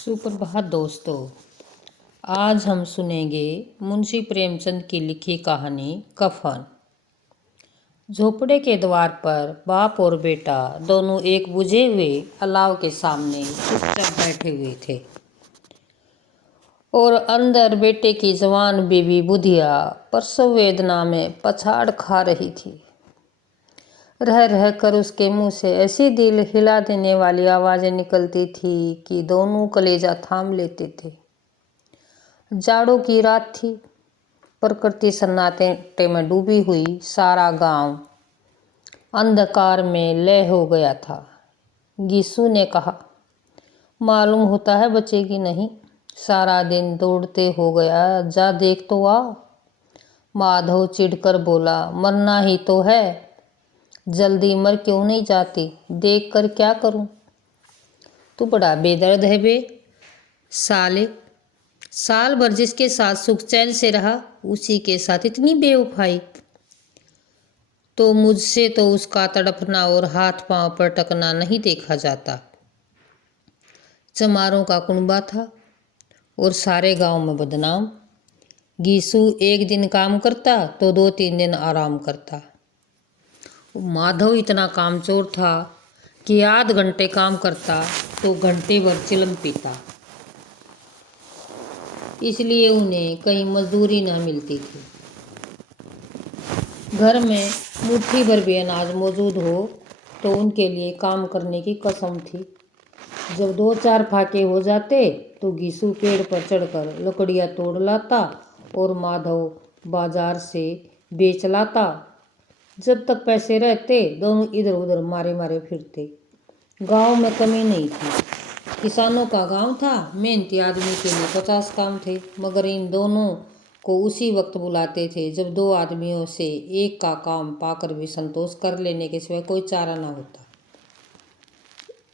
सुप्रभात दोस्तों। आज हम सुनेंगे मुंशी प्रेमचंद की लिखी कहानी कफन। झोपड़े के द्वार पर बाप और बेटा दोनों एक बुझे हुए अलाव के सामने चुपचाप बैठे हुए थे और अंदर बेटे की जवान बीवी बुधिया प्रसव वेदना में पछाड़ खा रही थी। रह रह कर उसके मुंह से ऐसी दिल हिला देने वाली आवाज़ें निकलती थी कि दोनों कलेजा थाम लेते थे। जाड़ों की रात थी। प्रकृति सन्नाटे में डूबी हुई। सारा गांव अंधकार में लय हो गया था। गीसू ने कहा, मालूम होता है बचेगी नहीं। सारा दिन दौड़ते हो गया, जा देख तो आ। माधव चिढ़कर बोला, मरना ही तो है, जल्दी मर क्यों नहीं जाती, देख कर क्या करूं। तू बड़ा बेदर्द है बे साले। साल भर जिसके साथ सुख चैन से रहा, उसी के साथ इतनी बेवफाई। तो मुझसे तो उसका तड़पना और हाथ पांव पर टकना नहीं देखा जाता। चमारों का कुनबा था और सारे गांव में बदनाम। गीसू एक दिन काम करता तो 2-3 दिन आराम करता। माधव इतना कामचोर था कि आध घंटे काम करता तो घंटे भर चिलम पीता। इसलिए उन्हें कहीं मजदूरी ना मिलती थी। घर में मुट्ठी भर भी अनाज मौजूद हो तो उनके लिए काम करने की कसम थी। जब 2-4 फाके हो जाते तो गीसू पेड़ पर चढ़कर लकड़ियाँ तोड़ लाता और माधव बाजार से बेच लाता। जब तक पैसे रहते दोनों इधर उधर मारे मारे फिरते। गांव में कमी नहीं थी। किसानों का गांव था। मेहनती आदमी के लिए 50 काम थे, मगर इन दोनों को उसी वक्त बुलाते थे जब 2 आदमियों से एक का काम पाकर भी संतोष कर लेने के सिवाय कोई चारा ना होता।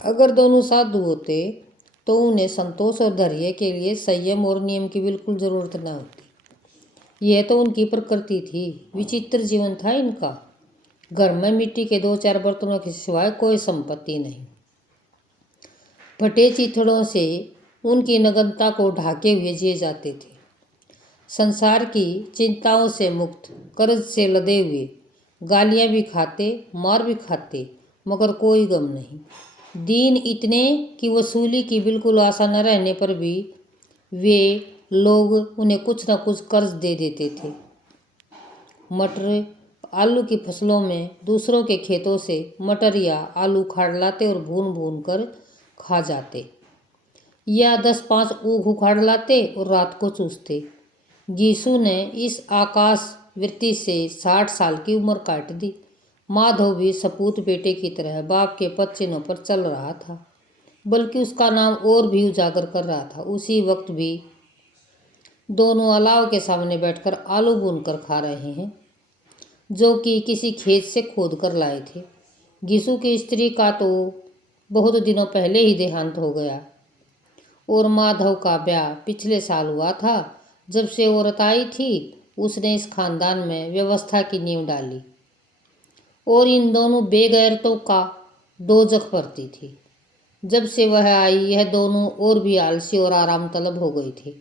अगर दोनों साधु होते तो उन्हें संतोष और धैर्य के लिए संयम और नियम की बिल्कुल ज़रूरत न होती। यह तो उनकी प्रकृति थी। विचित्र जीवन था इनका। घर में मिट्टी के 2-4 बर्तनों के सिवाय कोई संपत्ति नहीं। फटे चीथड़ों से उनकी नग्नता को ढाके हुए जिए जाते थे। संसार की चिंताओं से मुक्त, कर्ज से लदे हुए, गालियां भी खाते, मार भी खाते, मगर कोई गम नहीं। दीन इतने कि वसूली की बिल्कुल आशा न रहने पर भी वे लोग उन्हें कुछ न कुछ कर्ज दे देते थे। मटर आलू की फसलों में दूसरों के खेतों से मटर या आलू उखाड़ लाते और भून भून कर खा जाते, या 10-5 ऊख उखाड़ लाते और रात को चूसते। गीसू ने इस आकाश वृत्ति से 60 साल की उम्र काट दी। माधव भी सपूत बेटे की तरह बाप के पद चिन्हों पर चल रहा था, बल्कि उसका नाम और भी उजागर कर रहा था। उसी वक्त भी दोनों अलाव के सामने बैठकर आलू भून कर खा रहे हैं, जो कि किसी खेत से खोद कर लाए थे। गीसू की स्त्री का तो बहुत दिनों पहले ही देहांत हो गया और माधव का ब्याह पिछले साल हुआ था। जब से औरत आई थी उसने इस खानदान में व्यवस्था की नींव डाली और इन दोनों बेगैरतों का दोजख भरती थी। जब से वह आई यह दोनों और भी आलसी और आराम तलब हो गए थे,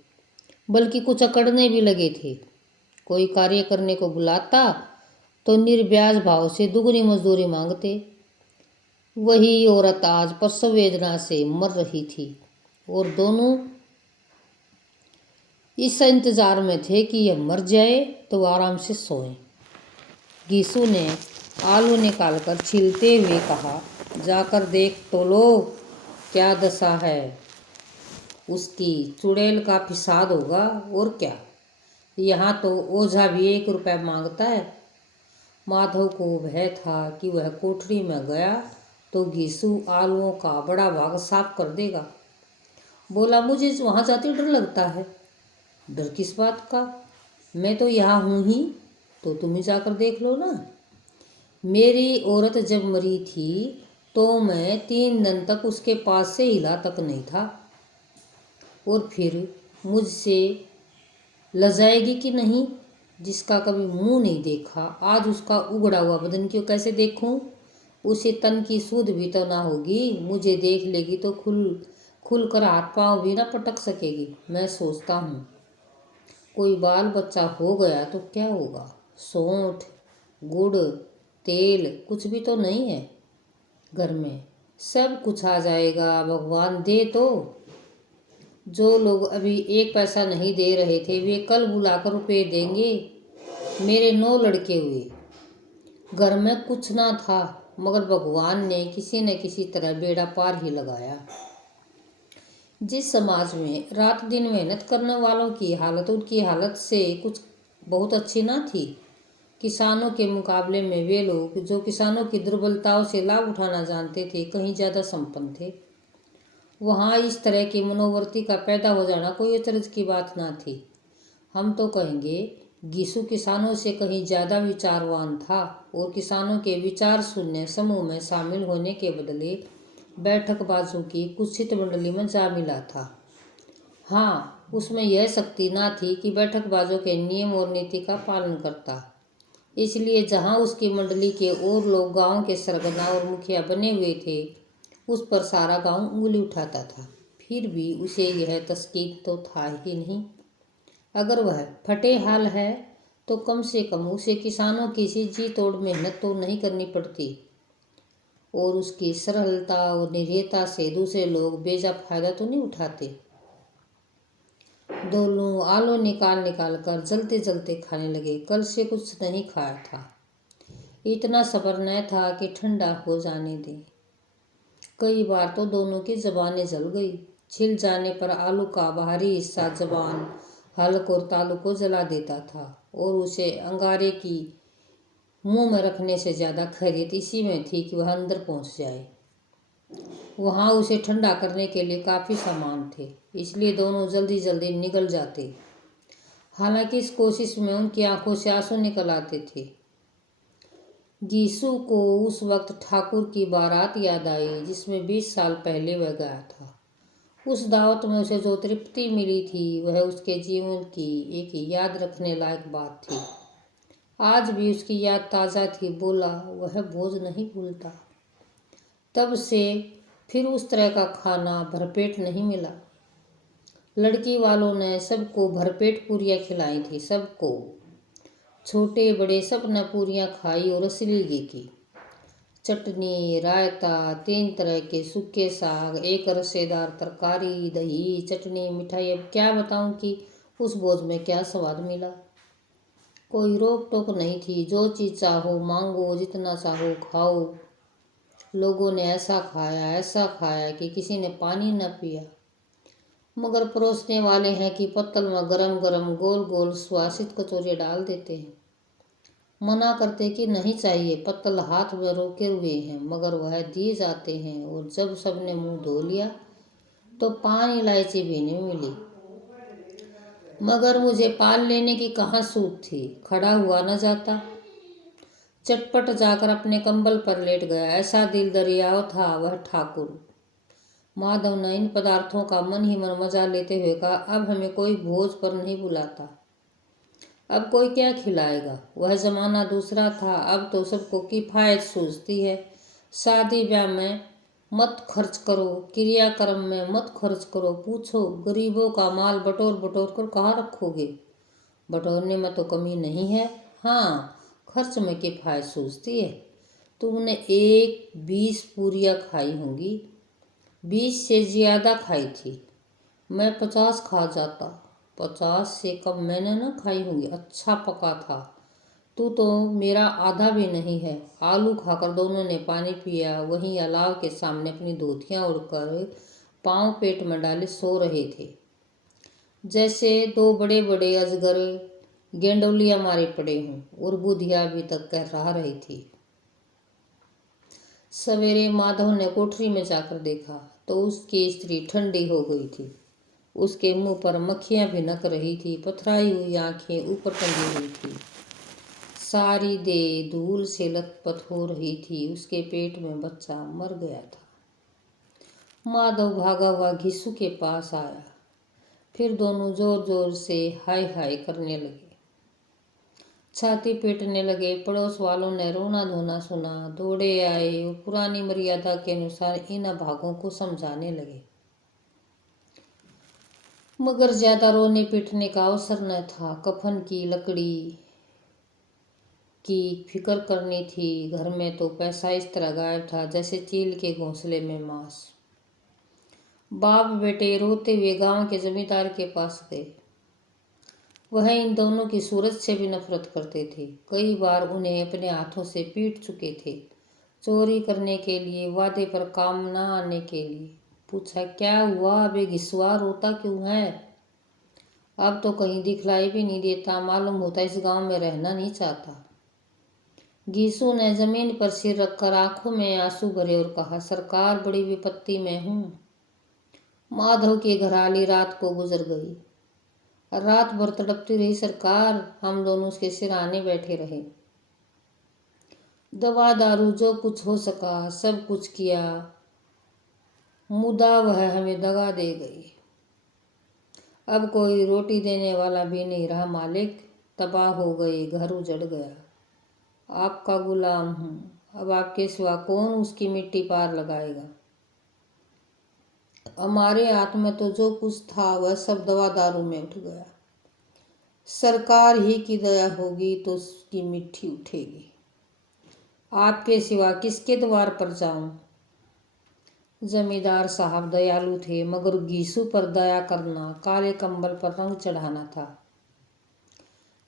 बल्कि कुछ अकड़ने भी लगे थे। कोई कार्य करने को बुलाता तो निर्ब्याज भाव से दुगनी मजदूरी मांगते। वही औरत आज प्रसव वेदना से मर रही थी और दोनों इस इंतजार में थे कि यह मर जाए तो आराम से सोएं। गीसू ने आलू निकालकर छीलते हुए कहा, जाकर देख तो लो क्या दशा है उसकी। चुड़ैल का फिसाद होगा और क्या। यहाँ तो ओझा भी 1 रुपया मांगता है। माधव को भय था कि वह कोठरी में गया तो गीसू आलुओं का बड़ा भाग साफ कर देगा। बोला, मुझे वहाँ जाते डर लगता है। डर किस बात का, मैं तो यहाँ हूँ ही, तो तुम ही जाकर देख लो ना। मेरी औरत जब मरी थी तो मैं 3 दिन तक उसके पास से हिला तक नहीं था, और फिर मुझसे लजाएगी कि नहीं। जिसका कभी मुंह नहीं देखा, आज उसका उगड़ा हुआ बदन क्यों कैसे देखूं। उसे तन की सूध भी तो ना होगी। मुझे देख लेगी तो खुलकर हाथ पाँव भी ना पटक सकेगी। मैं सोचता हूँ कोई बाल बच्चा हो गया तो क्या होगा। सौंठ, गुड़, तेल कुछ भी तो नहीं है घर में, सब कुछ आ जाएगा, भगवान दे तो। जो लोग अभी एक पैसा नहीं दे रहे थे वे कल बुलाकर रुपये देंगे। मेरे 9 लड़के हुए, घर में कुछ ना था, मगर भगवान ने किसी न किसी तरह बेड़ा पार ही लगाया। जिस समाज में रात दिन मेहनत करने वालों की हालत उनकी हालत से कुछ बहुत अच्छी ना थी, किसानों के मुकाबले में वे लोग जो किसानों की दुर्बलताओं से लाभ उठाना जानते थे कहीं ज़्यादा संपन्न थे। वहाँ इस तरह की मनोवृत्ति का पैदा हो जाना कोई अचरज की बात ना थी। हम तो कहेंगे गीसू किसानों से कहीं ज़्यादा विचारवान था और किसानों के विचार सुनने समूह में शामिल होने के बदले बैठकबाजों की कुत्सित मंडली में जा मिला था। हाँ, उसमें यह शक्ति ना थी कि बैठकबाजों के नियम और नीति का पालन करता। इसलिए जहाँ उसकी मंडली के और लोग गांव के सरगना और मुखिया बने हुए थे, उस पर सारा गांव उंगली उठाता था। फिर भी उसे यह तस्कीन तो था ही नहीं। अगर वह फटे हाल है तो कम से कम उसे किसानों की सी जी तोड़ मेहनत तो नहीं करनी पड़ती और उसकी सरलता और निर्भयता से दूसरे लोग बेजा फायदा तो नहीं उठाते। दोनों आलू निकाल निकाल कर जलते जलते खाने लगे। कल से कुछ नहीं खाया था, इतना सब्र न था कि ठंडा हो जाने दें। कई बार तो दोनों की जबानें जल गई। छिल जाने पर आलू का बाहरी हिस्सा जबान, हलक और तालू को जला देता था और उसे अंगारे की मुंह में रखने से ज़्यादा खैरियत इसी में थी कि वह अंदर पहुंच जाए। वहाँ उसे ठंडा करने के लिए काफ़ी सामान थे, इसलिए दोनों जल्दी जल्दी निकल जाते। हालांकि इस कोशिश में उनकी आंखों से आंसू निकल आते थे। गीसू को उस वक्त ठाकुर की बारात याद आई जिसमें 20 साल पहले वह गया था। उस दावत में उसे जो तृप्ति मिली थी वह उसके जीवन की एक याद रखने लायक बात थी। आज भी उसकी याद ताज़ा थी। बोला वह भोज नहीं भूलता। तब से फिर उस तरह का खाना भरपेट नहीं मिला। लड़की वालों ने सबको भरपेट पूरियाँ खिलाई थी, सबको, छोटे बड़े सब ने पूरियाँ खाई और असली घी की चटनी, रायता, 3 तरह के सूखे साग, एक रसेदार तरकारी, दही, चटनी, मिठाई। अब क्या बताऊं कि उस भोज में क्या स्वाद मिला। कोई रोक टोक नहीं थी, जो चीज़ चाहो मांगो, जितना चाहो खाओ। लोगों ने ऐसा खाया कि किसी ने पानी न पिया। मगर परोसने वाले हैं कि पत्तल में गरम गरम गोल गोल सुवासित कचौरी डाल देते हैं। मना करते कि नहीं चाहिए, पत्तल हाथ में रोके हुए हैं, मगर वह दिए जाते हैं। और जब सबने मुंह धो लिया तो पान इलायची भी नहीं मिली। मगर मुझे पान लेने की कहाँ सूझ थी, खड़ा हुआ न जाता। चटपट जाकर अपने कंबल पर लेट गया। ऐसा दिल दरियाव था वह ठाकुर। माधव ने इन पदार्थों का मन ही मन मजा लेते हुए कहा, अब हमें कोई भोज पर नहीं बुलाता, अब कोई क्या खिलाएगा। वह जमाना दूसरा था, अब तो सबको किफायत सूझती है। शादी ब्याह में मत खर्च करो, क्रियाक्रम में मत खर्च करो। पूछो गरीबों का माल बटोर बटोर कर कहाँ रखोगे। बटोरने में तो कमी नहीं है, हाँ खर्च में किफायत सूझती है। तुमने 20 पूरियाँ खाई होंगी, 20 से ज़्यादा खाई थी। मैं 50 खा जाता। 50 से कम मैंने न खाई होंगी। अच्छा पका था। तू तो मेरा आधा भी नहीं है। आलू खाकर दोनों ने पानी पिया। वहीं अलाव के सामने अपनी धोतियाँ उड़कर पाँव पेट में डाले सो रहे थे, जैसे 2 बड़े बड़े अजगर गेंडोलियाँ मारे पड़े हों। और बुधिया अभी तक कह रही थी। सवेरे माधव ने कोठरी में जाकर देखा तो उसकी स्त्री ठंडी हो गई थी। उसके मुंह पर मक्खियां भिनक रही थी, पथराई हुई आंखें ऊपर टंगी हुई थी, सारी देह धूल से लथपथ हो रही थी। उसके पेट में बच्चा मर गया था। माधव भागा हुआ घिसू के पास आया। फिर दोनों जोर जोर से हाय हाय करने लगे, छाती पीटने लगे। पड़ोस वालों ने रोना धोना सुना, दौड़े आए और पुरानी मर्यादा के अनुसार इन अभागों को समझाने लगे। मगर ज्यादा रोने पीटने का अवसर न था। कफन की लकड़ी की फिक्र करनी थी। घर में तो पैसा इस तरह गायब था जैसे चील के घोंसले में मांस। बाप बेटे रोते हुए गांव के जमींदार के पास गए। वह इन दोनों की सूरत से भी नफरत करते थे। कई बार उन्हें अपने हाथों से पीट चुके थे, चोरी करने के लिए, वादे पर काम न आने के लिए। पूछा, क्या हुआ बे घिसुआ, रोता क्यों है? अब तो कहीं दिखलाई भी नहीं देता, मालूम होता इस गांव में रहना नहीं चाहता। गीसू ने जमीन पर सिर रखकर आंखों में आंसू भरे और कहा, सरकार बड़ी विपत्ति में हूँ। माधव की घरवाली रात को गुजर गई। रात भर तड़पती रही सरकार। हम दोनों उसके सिरहाने बैठे रहे। दवा दारू जो कुछ हो सका सब कुछ किया, मुदा वह हमें दगा दे गई। अब कोई रोटी देने वाला भी नहीं रहा मालिक। तबाह हो गए, घर उजड़ गया। आपका गुलाम हूँ। अब आपके सिवा कौन उसकी मिट्टी पार लगाएगा? हमारे हाथ में तो जो कुछ था वह सब दवा दारू में उठ गया। सरकार ही की दया होगी तो उसकी मिट्टी उठेगी। आपके सिवा किसके द्वार पर जाऊं? जमींदार साहब दयालु थे, मगर गीसू पर दया करना काले कंबल पर रंग चढ़ाना था।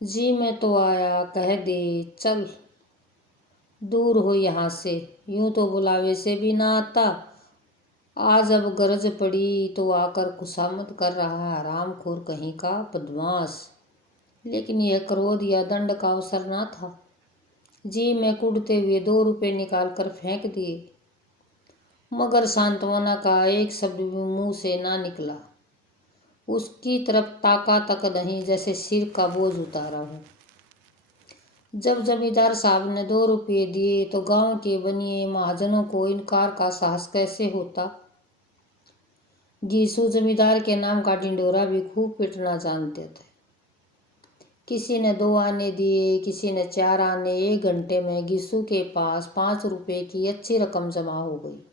जी मैं तो आया, कह दे चल दूर हो यहाँ से। यूं तो बुलावे से भी ना आता। आज अब गरज पड़ी तो आकर खुशामद कर रहा है, हरामखोर कहीं का बदमाश। लेकिन यह क्रोध या दंड का अवसर ना था। जी मैं कुड़ते हुए 2 रुपये निकाल कर फेंक दिए, मगर सांत्वना का एक शब्द भी मुंह से ना निकला। उसकी तरफ ताका तक नहीं, जैसे सिर का बोझ उतारा हो। जब जमींदार साहब ने 2 रुपये दिए तो गांव के बनिए महाजनों को इनकार का साहस कैसे होता। गीसू जमींदार के नाम का ढिंढोरा भी खूब पिटना जानते थे। किसी ने 2 आने दिए, किसी ने 4 आने। 1 घंटे में गीसू के पास 5 रुपये की अच्छी रकम जमा हो गई।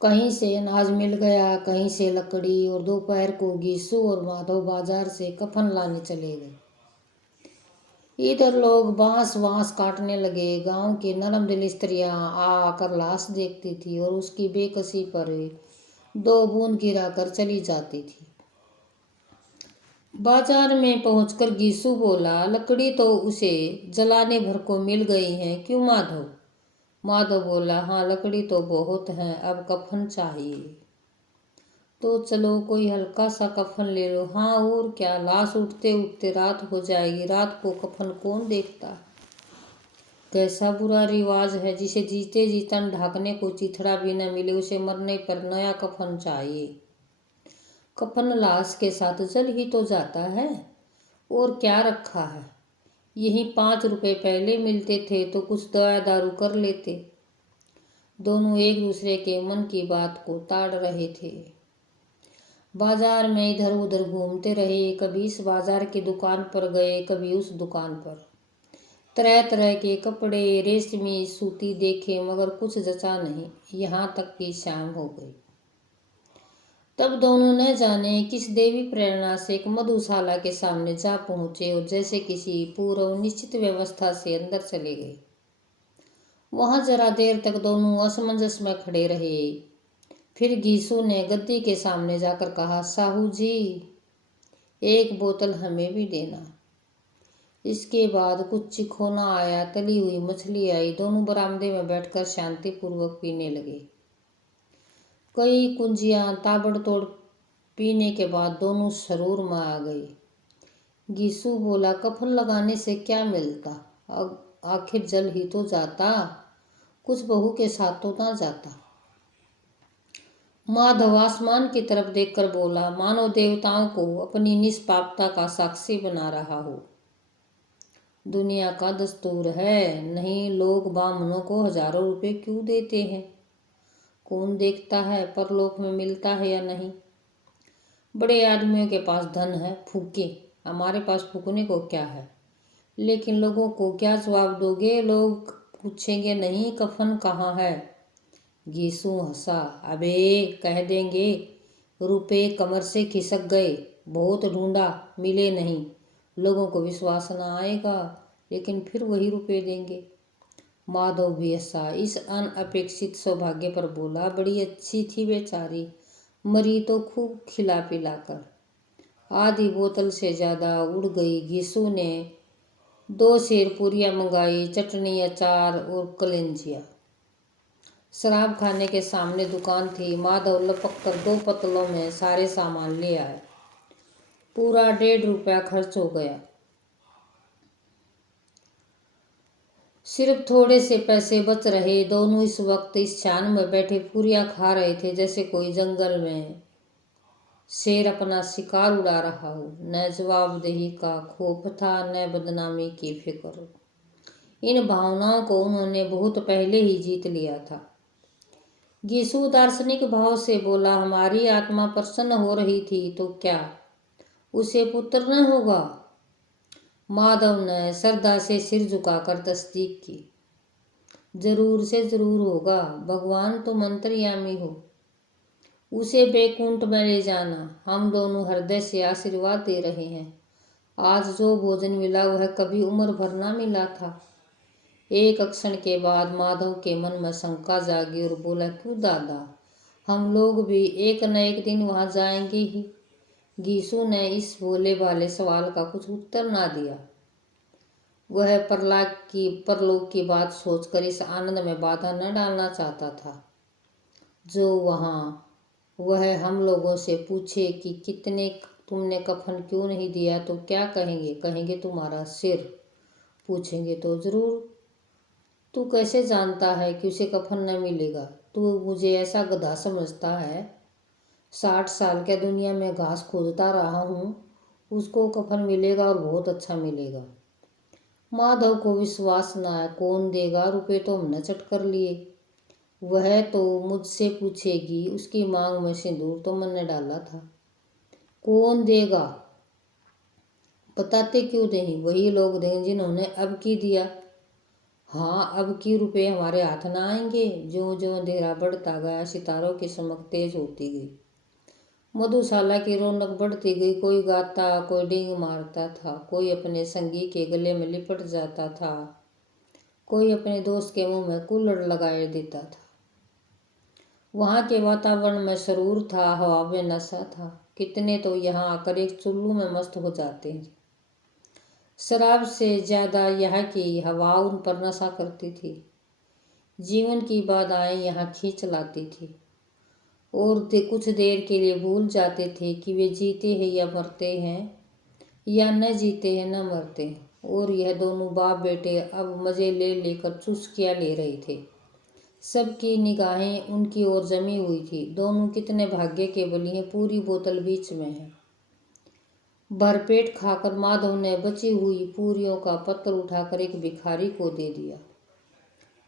कहीं से अनाज मिल गया, कहीं से लकड़ी, और दोपहर को गीसू और माधव बाजार से कफन लाने चले गए। इधर लोग बांस वांस काटने लगे। गांव के नरम दिल स्त्रियां आकर लाश देखती थी और उसकी बेकसी पर 2 बूंद गिराकर चली जाती थी। बाजार में पहुंचकर गीसू बोला, लकड़ी तो उसे जलाने भर को मिल गई है, क्यों माधव? माधव बोला, हाँ लकड़ी तो बहुत है, अब कफन चाहिए। तो चलो कोई हल्का सा कफन ले लो। हाँ और क्या, लाश उठते उठते रात हो जाएगी, रात को कफन कौन देखता? कैसा बुरा रिवाज है, जिसे जीते जी तन ढाकने को चिथड़ा भी न मिले उसे मरने पर नया कफन चाहिए। कफन लाश के साथ जल ही तो जाता है, और क्या रखा है। यही 5 रुपये पहले मिलते थे तो कुछ दवा दारू कर लेते। दोनों एक दूसरे के मन की बात को ताड़ रहे थे। बाजार में इधर उधर घूमते रहे। कभी इस बाजार की दुकान पर गए, कभी उस दुकान पर। तरह तरह के कपड़े, रेशमी सूती देखे, मगर कुछ जचा नहीं। यहाँ तक कि शाम हो गई। तब दोनों न जाने किस देवी प्रेरणा से एक मधुशाला के सामने जा पहुंचे और जैसे किसी पूर्व निश्चित व्यवस्था से अंदर चले गए। वहां जरा देर तक दोनों असमंजस में खड़े रहे। फिर गीसू ने गद्दी के सामने जाकर कहा, साहू जी 1 बोतल हमें भी देना। इसके बाद कुछ चिखोना आया, तली हुई मछली आई। दोनों बरामदे में बैठकर शांतिपूर्वक पीने लगे। कई कुंजियां ताबड़तोड़ पीने के बाद दोनों सरूर में आ गए। गीसू बोला, कफन लगाने से क्या मिलता, अब आखिर जल ही तो जाता, कुछ बहू के साथ तो ना जाता। माधव आसमान की तरफ देखकर बोला, मानो देवताओं को अपनी निष्पापता का साक्षी बना रहा हो। दुनिया का दस्तूर है, नहीं लोग ब्राह्मणों को हजारों रुपए क्यों देते हैं? कौन देखता है परलोक में मिलता है या नहीं। बड़े आदमियों के पास धन है, फूके। हमारे पास फूकने को क्या है? लेकिन लोगों को क्या जवाब दोगे? लोग पूछेंगे, नहीं कफन कहाँ है? गीसू हंसा, अबे कह देंगे रुपए कमर से खिसक गए, बहुत ढूंढा, मिले नहीं। लोगों को विश्वास न आएगा, लेकिन फिर वही रुपए देंगे। माधव भी हंसा। इस अनअपेक्षित सौभाग्य पर बोला, बड़ी अच्छी थी बेचारी, मरी तो खूब खिला पिलाकर। आधी बोतल से ज्यादा उड़ गई। घिसू ने 2 शेर पूरियां मंगाई, चटनी, अचार और कलेंजिया। शराब खाने के सामने दुकान थी। माधव लपक कर 2 पतलों में सारे सामान ले आए। पूरा 1.5 रुपया खर्च हो गया। सिर्फ थोड़े से पैसे बच रहे। दोनों इस वक्त इस छान में बैठे पूरियां खा रहे थे जैसे कोई जंगल में शेर अपना शिकार उड़ा रहा हो। न जवाबदेही का खौफ था, न बदनामी की फिक्र। इन भावनाओं को उन्होंने बहुत पहले ही जीत लिया था। घिसू दार्शनिक भाव से बोला, हमारी आत्मा प्रसन्न हो रही थी तो क्या उसे पुत्र न होगा? माधव ने श्रद्धा से सिर झुकाकर तस्दीक की। जरूर से जरूर होगा, भगवान तुम अंतर्यामी हो। उसे बैकुंठ में ले जाना। हम दोनों हृदय से आशीर्वाद दे रहे हैं। आज जो भोजन मिला वह कभी उम्र भर ना मिला था। एक क्षण के बाद माधव के मन में शंका जागी और बोला, क्यों दादा, हम लोग भी एक न एक दिन वहां जाएंगे ही। घिसू ने इस भोले भाले सवाल का कुछ उत्तर ना दिया। वह परलोक की बात सोचकर इस आनंद में बाधा न डालना चाहता था। जो वहाँ वह हम लोगों से पूछे कि कितने तुमने कफन क्यों नहीं दिया तो क्या कहेंगे? कहेंगे तुम्हारा सिर। पूछेंगे तो जरूर, तू कैसे जानता है कि उसे कफन न मिलेगा? तू मुझे ऐसा गधा समझता है? 60 साल के दुनिया में घास खोदता रहा हूँ, उसको कफन मिलेगा और बहुत अच्छा मिलेगा। माधव को विश्वास न आया। कौन देगा? रुपए तो हमने चट कर लिए। वह तो मुझसे पूछेगी, उसकी मांग में सिंदूर तो मैंने डाला था। कौन देगा? बताते क्यों नहीं? वही लोग देंगे जिन्होंने अब की दिया। हाँ, अब की रुपए हमारे हाथ ना आएंगे। ज्यों ज्यों अंधेरा बढ़ता गया, सितारों की चमक तेज होती गई। मधुशाला की रौनक बढ़ती गई। कोई गाता, कोई डींग मारता था, कोई अपने संगी के गले में लिपट जाता था, कोई अपने दोस्त के मुंह में कुल्हड़ लगाए देता था। वहाँ के वातावरण में सरूर था, हवा में नशा था। कितने तो यहाँ आकर एक चुल्लू में मस्त हो जाते हैं। शराब से ज्यादा यहाँ की हवा उन पर नशा करती थी। जीवन की बाधाएं यहाँ खींच लाती थी और कुछ देर के लिए भूल जाते थे कि वे जीते हैं या मरते हैं, या न जीते हैं न मरते हैं। और यह दोनों बाप बेटे अब मजे ले लेकर चुस्कियाँ ले रहे थे। सबकी निगाहें उनकी ओर जमी हुई थी। दोनों कितने भाग्य के बली हैं। पूरी बोतल बीच में है। भरपेट खाकर माधव ने बची हुई पूरियों का पत्थर उठाकर एक भिखारी को दे दिया,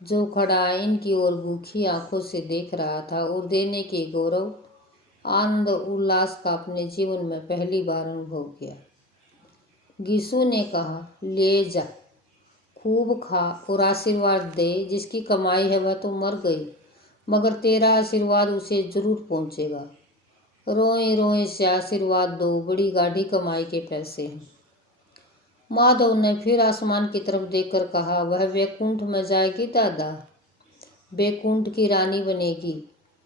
जो खड़ा इनकी ओर भूखी आंखों से देख रहा था और देने के गौरव, आनंद, उल्लास का अपने जीवन में पहली बार अनुभव किया। घिसू ने कहा, ले जा, खूब खा और आशीर्वाद दे। जिसकी कमाई है वह तो मर गई, मगर तेरा आशीर्वाद उसे जरूर पहुंचेगा। रोए रोए से आशीर्वाद दो, बड़ी गाढ़ी कमाई के पैसे हैं। माधव ने फिर आसमान की तरफ देखकर कहा, वह बैकुंठ में जाएगी दादा, बैकुंठ की रानी बनेगी।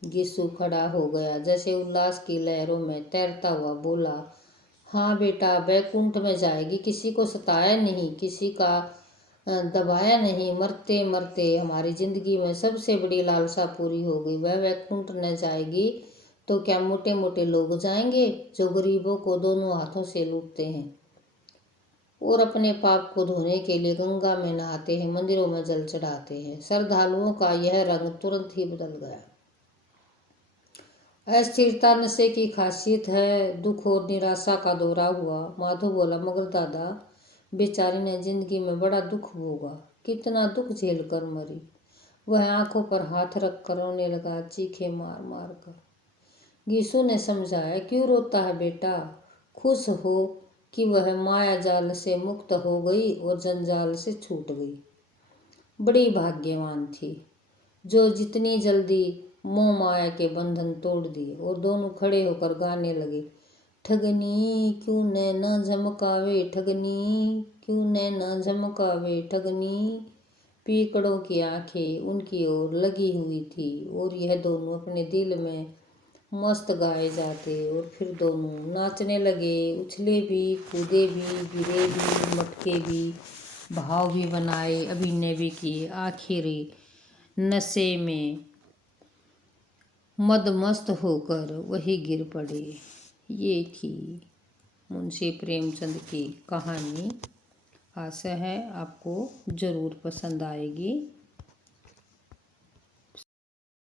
घिसू खड़ा हो गया, जैसे उल्लास की लहरों में तैरता हुआ बोला, हाँ बेटा, बैकुंठ में जाएगी। किसी को सताया नहीं, किसी का दबाया नहीं। मरते मरते हमारी जिंदगी में सबसे बड़ी लालसा पूरी हो गई। वह वैकुंठ न जाएगी तो क्या मोटे मोटे लोग जाएंगे, जो गरीबों को दोनों हाथों से लूटते हैं और अपने पाप को धोने के लिए गंगा में नहाते हैं, मंदिरों में जल चढ़ाते हैं। श्रद्धालुओं का यह रंग तुरंत ही बदल गया। अस्थिरता नशे की खासियत है। दुख और निराशा का दौरा हुआ। माधव बोला, मगर दादा, बेचारी ने जिंदगी में बड़ा दुख भोगा, कितना दुख झेल कर मरी। वह आंखों पर हाथ रख कर रोने लगा, चीखे मार मार कर। घिसू ने समझाया, क्यों रोता है बेटा? खुश हो कि वह माया जाल से मुक्त हो गई और जंजाल से छूट गई। बड़ी भाग्यवान थी जो जितनी जल्दी मोह माया के बंधन तोड़ दिए और दोनों खड़े होकर गाने लगे। ठगनी क्यों नैना झमकावे ठगनी, क्यों नैना झमकावे ठगनी। पीकड़ों की आंखें उनकी ओर लगी हुई थी और यह दोनों अपने दिल में मस्त गाए जाते और फिर दोनों नाचने लगे। उछले भी, कूदे भी, गिरे भी, मटके भी, भाव भी बनाए, अभिनय भी किए। आखिरी नशे में मदमस्त होकर वही गिर पड़े। ये थी मुंशी प्रेमचंद की कहानी। आशा है आपको ज़रूर पसंद आएगी।